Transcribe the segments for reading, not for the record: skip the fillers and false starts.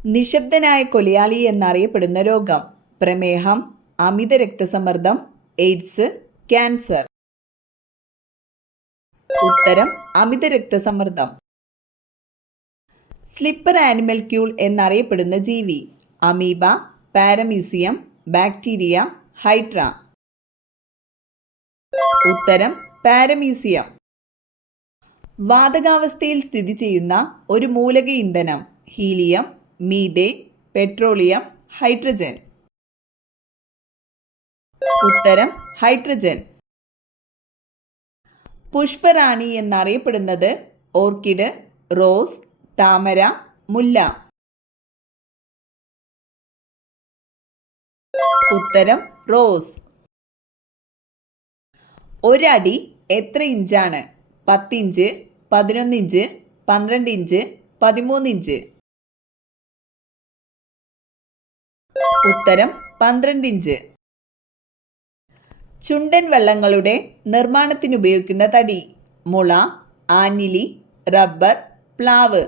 നിശബ്ദനായ കൊലയാളി എന്നറിയപ്പെടുന്ന രോഗം: പ്രമേഹം, അമിത രക്തസമ്മർദ്ദം, എയ്ഡ്സ്, ക്യാൻസർ. ഉത്തരം അമിത രക്തസമ്മർദ്ദം. സ്ലിപ്പർ ആനിമൽക്യൂൾ എന്നറിയപ്പെടുന്ന ജീവി: അമീബ, പാരമീസിയം, ബാക്ടീരിയ, ഹൈഡ്ര. ഉത്തരം പാരമീസിയം. വാതകാവസ്ഥയിൽ സ്ഥിതി ചെയ്യുന്ന ഒരു മൂലക ഇന്ധനം: ഹീലിയം, മീഥേൻ, പെട്രോളിയം, ഹൈഡ്രജൻ. ഉത്തരം ഹൈഡ്രജൻ. പുഷ്പറാണി എന്നറിയപ്പെടുന്നത്: ഓർക്കിഡ്, റോസ്, താമര, മുല്ല. ഉത്തരം റോസ്. ഒരടി എത്ര ഇഞ്ചാണ്? 10 ഇഞ്ച്, 11 ഇഞ്ച്, 12 ഇഞ്ച്, 13 ഇഞ്ച്. ഉത്തരം 12 ഇഞ്ച്. ചുണ്ടൻ വള്ളങ്ങളുടെ നിർമ്മാണത്തിനുപയോഗിക്കുന്ന തടി: മുള, ആഞ്ഞിലി, റബ്ബർ, പ്ലാവ്.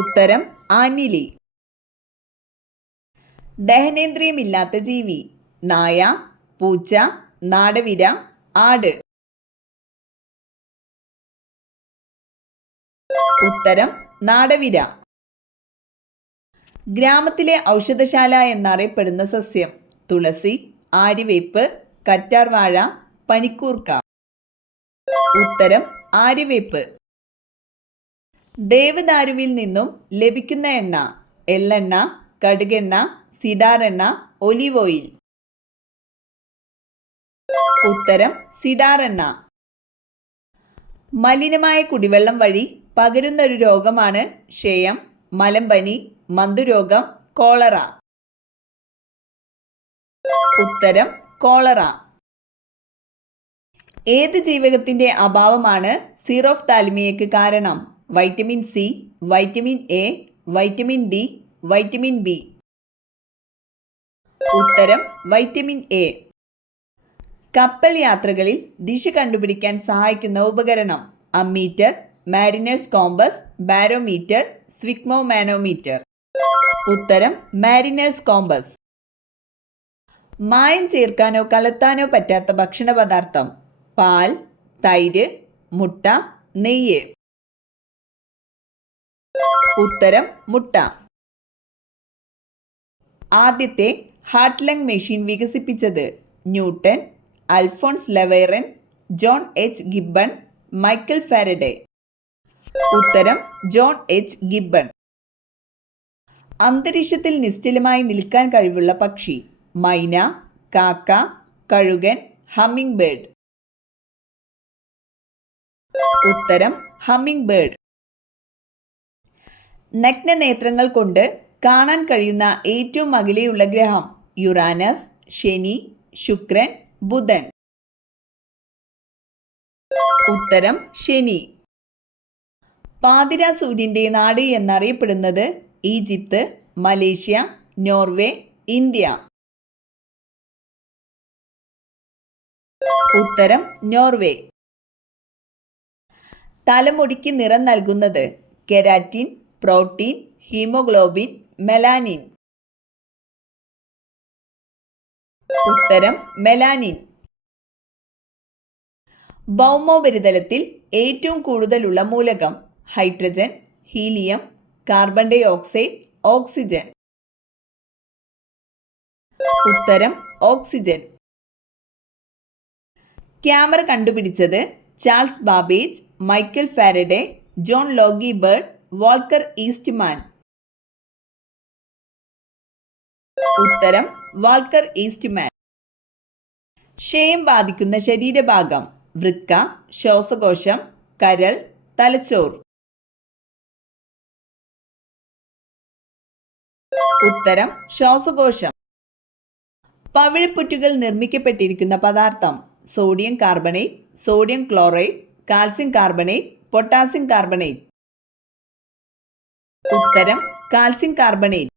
ഉത്തരം ആഞ്ഞിലി. ദഹനേന്ദ്രിയമില്ലാത്ത ജീവി: നായ, പൂച്ച, നാടവിര, ആട്. ഉത്തരം നാടവിര. ഗ്രാമത്തിലെ ഔഷധശാല എന്നറിയപ്പെടുന്ന സസ്യം: തുളസി, ആര്യവേപ്പ്, കറ്റാർവാഴ, പനിക്കൂർക്ക. ഉത്തരം ആര്യവേപ്പ്. ദേവദാരുവിൽ നിന്നും ലഭിക്കുന്ന എണ്ണ: എള്ളെണ്ണ, കടുകെണ്ണ, സിഡാറെണ്ണ, ഒലീവ് ഓയിൽ. ഉത്തരം സിഡാറെണ്ണ. മലിനമായ കുടിവെള്ളം വഴി പകരുന്ന ഒരു രോഗമാണ് ക്ഷയം, മലമ്പനി, മന്തുരോഗം, കോളറ. ഉത്തരം കോളറ. ഏത് ജീവകത്തിന്റെ അഭാവമാണ് സീറോഫ്താൽമിയയ്ക്ക് കാരണം? Vitamin C, vitamin A, vitamin D, vitamin B. ഉത്തരം വൈറ്റമിൻ എ. കപ്പൽ യാത്രകളിൽ ദിശ കണ്ടുപിടിക്കാൻ സഹായിക്കുന്ന ഉപകരണം: അമ്മീറ്റർ, മാരിനേഴ്സ് കോമ്പസ്, ബാരോമീറ്റർ, സ്വിഗ്മോമാനോമീറ്റർ. ഉത്തരം മാരിനേഴ്സ് കോമ്പസ്. മായം ചേർക്കാനോ കലർത്താനോ പറ്റാത്ത ഭക്ഷണ പദാർത്ഥം: പാൽ, തൈര്, മുട്ട, നെയ്യ്. ഉത്തരം മുട്ട. ആദ്യത്തെ ഹാർട്ട് ലങ് മെഷീൻ വികസിപ്പിച്ചത്: Newton, Alphonse Laveran, John H Gibbon, Michael Faraday. ഉത്തരം ജോൺ എച്ച് ഗിബ്ബൺ. അന്തരീക്ഷത്തിൽ നിശ്ചലമായി നിൽക്കാൻ കഴിവുള്ള പക്ഷി: മൈന, കാക്ക, കഴുകൻ, ഹമ്മിങ് ബേർഡ്. ഉത്തരം ഹമ്മിങ് ബേർഡ്. നഗ്നനേത്രങ്ങൾ കൊണ്ട് കാണാൻ കഴിയുന്ന ഏറ്റവും അകലെയുള്ള ഗ്രഹം: യുറാനസ്, ശനി, ശുക്രൻ, ബുധൻ. ഉത്തരം ശനി. പാതിരാ സൂര്യന്റെ നാട് എന്നറിയപ്പെടുന്നത്: ഈജിപ്ത്, മലേഷ്യ, നോർവേ, ഇന്ത്യ. ഉത്തരം നോർവേ. തലമുടിക്ക് നിറം നൽകുന്നത്: കെരാറ്റിൻ, പ്രോട്ടീൻ, ഹീമോഗ്ലോബിൻ, മെലാനിൻ. ഉത്തരം മെലാനിൻ. ഭൗമോപരിതലത്തിൽ ഏറ്റവും കൂടുതലുള്ള മൂലകം: ഹൈഡ്രജൻ, ഹീലിയം, കാർബൺ ഡൈ ഓക്സൈഡ്, ഓക്സിജൻ. ഉത്തരം ഓക്സിജൻ. ക്യാമറ കണ്ടുപിടിച്ചത്: Charles Babbage, Michael Faraday, John Logie Baird, Walker Eastman. ഉത്തരം വാൾക്കർ ഈസ്റ്റ്മാൻ. ക്ഷയം ബാധിക്കുന്ന ശരീരഭാഗം: വൃക്ക, ശ്വാസകോശം, കരൾ, തലച്ചോർ. ഉത്തരം ശ്വാസകോശം. പവിഴപ്പുറ്റുകൾ നിർമ്മിക്കപ്പെട്ടിരിക്കുന്ന പദാർത്ഥം: sodium carbonate, sodium chloride, calcium carbonate, potassium carbonate. ഉത്തരം കാൽസ്യം കാർബണേറ്റ്.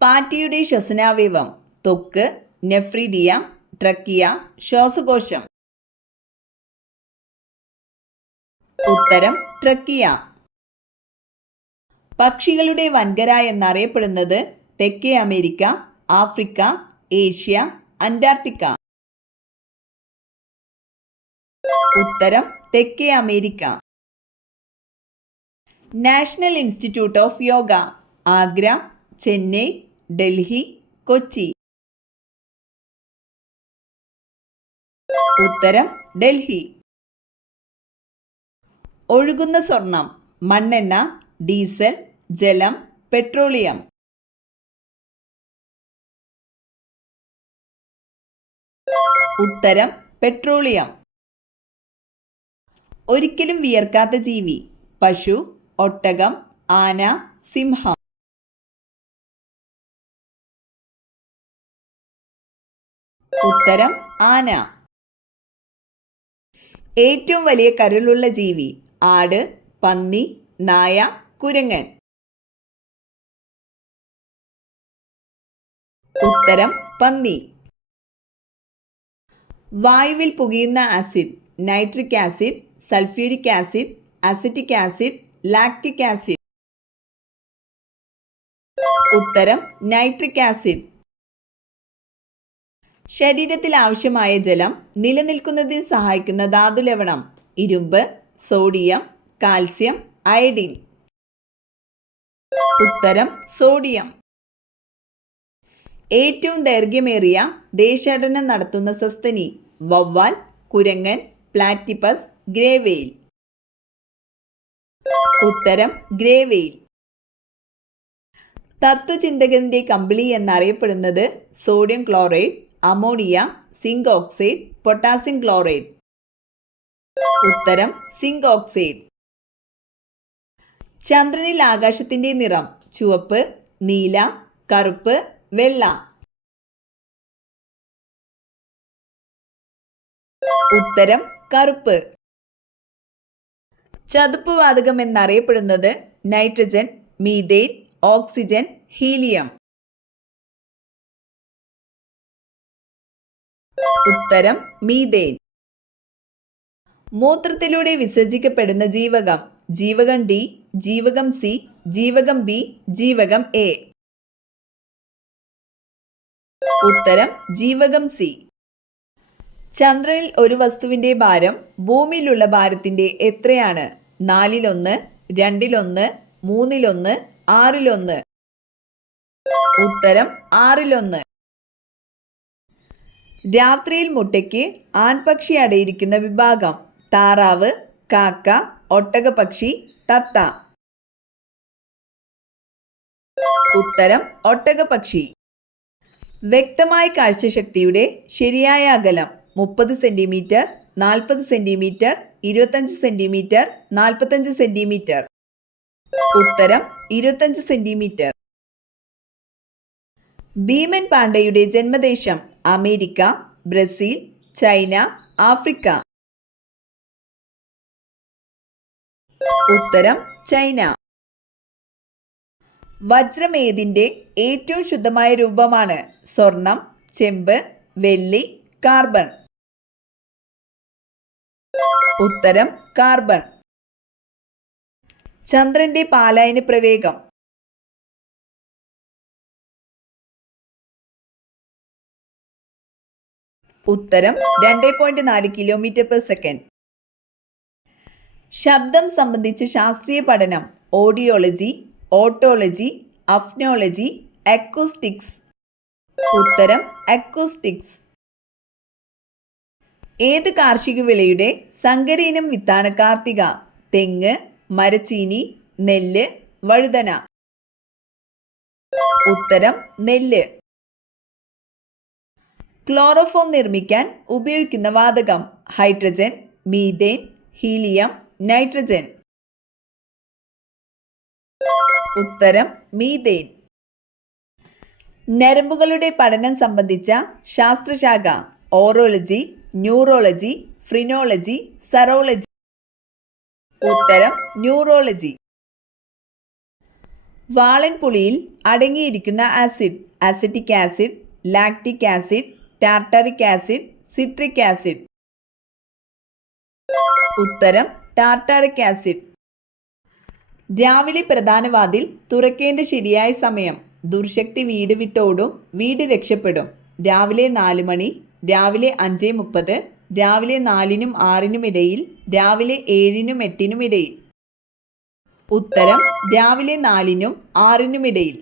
പാറ്റയുടെ ശ്വസനാവയവം: ത്വക്ക്, നെഫ്രീഡിയ, ട്രക്കിയ, ശ്വാസകോശം. ഉത്തരം ട്രക്കിയ. പക്ഷികളുടെ വൻകര എന്നറിയപ്പെടുന്നത് തെക്കേ അമേരിക്ക, ആഫ്രിക്ക, ഏഷ്യ, അന്റാർട്ടിക്ക. ഉത്തരം തെക്കേ America. National institute of yoga Agra, Chennai, Delhi, Kochi. ഉത്തരം ഡൽഹി. ഒഴുകുന്ന സ്വർണം മണ്ണെണ്ണ, ഡീസൽ, ജലം, പെട്രോളിയം. ഉത്തരം പെട്രോളിയം. ഒരിക്കലും വിയർക്കാത്ത ജീവി പശു, ഒട്ടകം, ആന, സിംഹം. ഉത്തരം ആന. ഏറ്റവും വലിയ കരളുള്ള ജീവി ആട്, പന്നി, നായ, കുരങ്ങൻ. ഉത്തരം പന്നി. വായുവിൽ പുകയുന്ന acid nitric acid, sulphuric acid, acetic acid, lactic acid. ഉത്തരം നൈട്രിക് ആസിഡ്. ശരീരത്തിൽ ആവശ്യമായ ജലം നിലനിൽക്കുന്നതിൽ സഹായിക്കുന്ന ധാതുലവണം ഇരുമ്പ്, സോഡിയം, കാൽസ്യം, അയഡിൻ. ഉത്തരം സോഡിയം. ഏറ്റവും ദൈർഘ്യമേറിയ ദേശാടനം നടത്തുന്ന സസ്തനി വവ്വാൽ, കുരങ്ങൻ, പ്ലാറ്റിപ്പസ്, ഗ്രേവെയിൽ. ഉത്തരം ഗ്രേവെയിൽ. തത്വചിന്തകന്റെ കമ്പിളി എന്നറിയപ്പെടുന്നത് sodium chloride, ammonia, zinc oxide, potassium chloride. ഉത്തരം സിങ്ക് ഓക്സൈഡ്. ചന്ദ്രനിൽ ആകാശത്തിന്റെ നിറം ചുവപ്പ്, നീല, കറുപ്പ്, വെള്ള. ഉത്തരം കറുപ്പ്. ചതുപ്പ് വാതകം എന്നറിയപ്പെടുന്നത് നൈട്രജൻ, മീഥേൻ, ഓക്സിജൻ, ഹീലിയം. ഉത്തരം മീഥേൻ. മൂത്രത്തിലൂടെ വിസർജിക്കപ്പെടുന്ന ജീവകം ജീവകം ഡി, ജീവകം സി, ജീവകം ബി, ജീവകം എ. ഉത്തരം ജീവകം സി. ചന്ദ്രനിൽ ഒരു വസ്തുവിന്റെ ഭാരം ഭൂമിയിലുള്ള ഭാരത്തിന്റെ എത്രയാണ്? 1/4, 2/1, 3/1, 6/1. ഉത്തരം 6/1. രാത്രിയിൽ മുട്ടയ്ക്ക് ആൺപക്ഷി അടയിരിക്കുന്ന വിഭാഗം താറാവ്, കാക്ക, ഒട്ടകപക്ഷി, തത്ത. ഉത്തരം ഒട്ടകപക്ഷി. വ്യക്തമായ കാഴ്ചശക്തിയുടെ ശരിയായ അകലം 30 സെന്റിമീറ്റർ, 40 സെന്റിമീറ്റർ, 25 സെന്റിമീറ്റർ, 45 സെന്റിമീറ്റർ. ഉത്തരം 25 സെന്റിമീറ്റർ. ഭീമൻ പാണ്ഡയുടെ ജന്മദേശം അമേരിക്ക, ബ്രസീൽ, ചൈന, ആഫ്രിക്ക. ഉത്തരം ചൈന. വജ്രം ഏതിന്റെ ഏറ്റവും ശുദ്ധമായ രൂപമാണ്? സ്വർണം, ചെമ്പ്, വെള്ളി, കാർബൺ. ഉത്തരം കാർബൺ. ചന്ദ്രന്റെ പാലായന പ്രവേഗം? ഉത്തരം 2.4 km/s. ശബ്ദം സംബന്ധിച്ച് ശാസ്ത്രീയ പഠനം ഓഡിയോളജി, ഓട്ടോളജി, അഫ്നോളജി, അക്കൂസ്റ്റിക്സ്. ഉത്തരം അക്കൂസ്റ്റിക്സ്. ഏത് കാർഷിക വിളയുടെ സങ്കര ഇനം വിത്താണ് കാർത്തിക? തെങ്ങ്, മരച്ചീനി, നെല്ല്, വഴുതന. ഉത്തരം നെല്ല്. ക്ലോറോഫോം നിർമ്മിക്കാൻ ഉപയോഗിക്കുന്ന വാതകം ഹൈഡ്രജൻ, മീഥേൻ, ഹീലിയം, നൈട്രജൻ. ഉത്തരം മീഥേൻ. ഞരമ്പുകളുടെ പഠനം സംബന്ധിച്ച ശാസ്ത്രശാഖ ഓറോളജി, ന്യൂറോളജി, ഫ്രിനോളജി, സെറോളജി. ഉത്തരം ന്യൂറോളജി. വാളൻപുളിയിൽ അടങ്ങിയിരിക്കുന്ന acid acetic acid, lactic acid, tartaric acid, citric acid. ഉത്തരം ടാർട്ടറിക് ആസിഡ്. രാവിലെ പ്രധാന വാതിൽ തുറക്കേണ്ട ശരിയായ സമയം. ദുർശക്തി വീട് വിട്ടോടും, വീട് രക്ഷപ്പെടും. രാവിലെ 4 മണി, രാവിലെ 5:30, രാവിലെ 4-നും 6-നും ഇടയിൽ, രാവിലെ 7-നും 8-നും ഇടയിൽ. ഉത്തരം രാവിലെ 4-നും 6-നും ഇടയിൽ.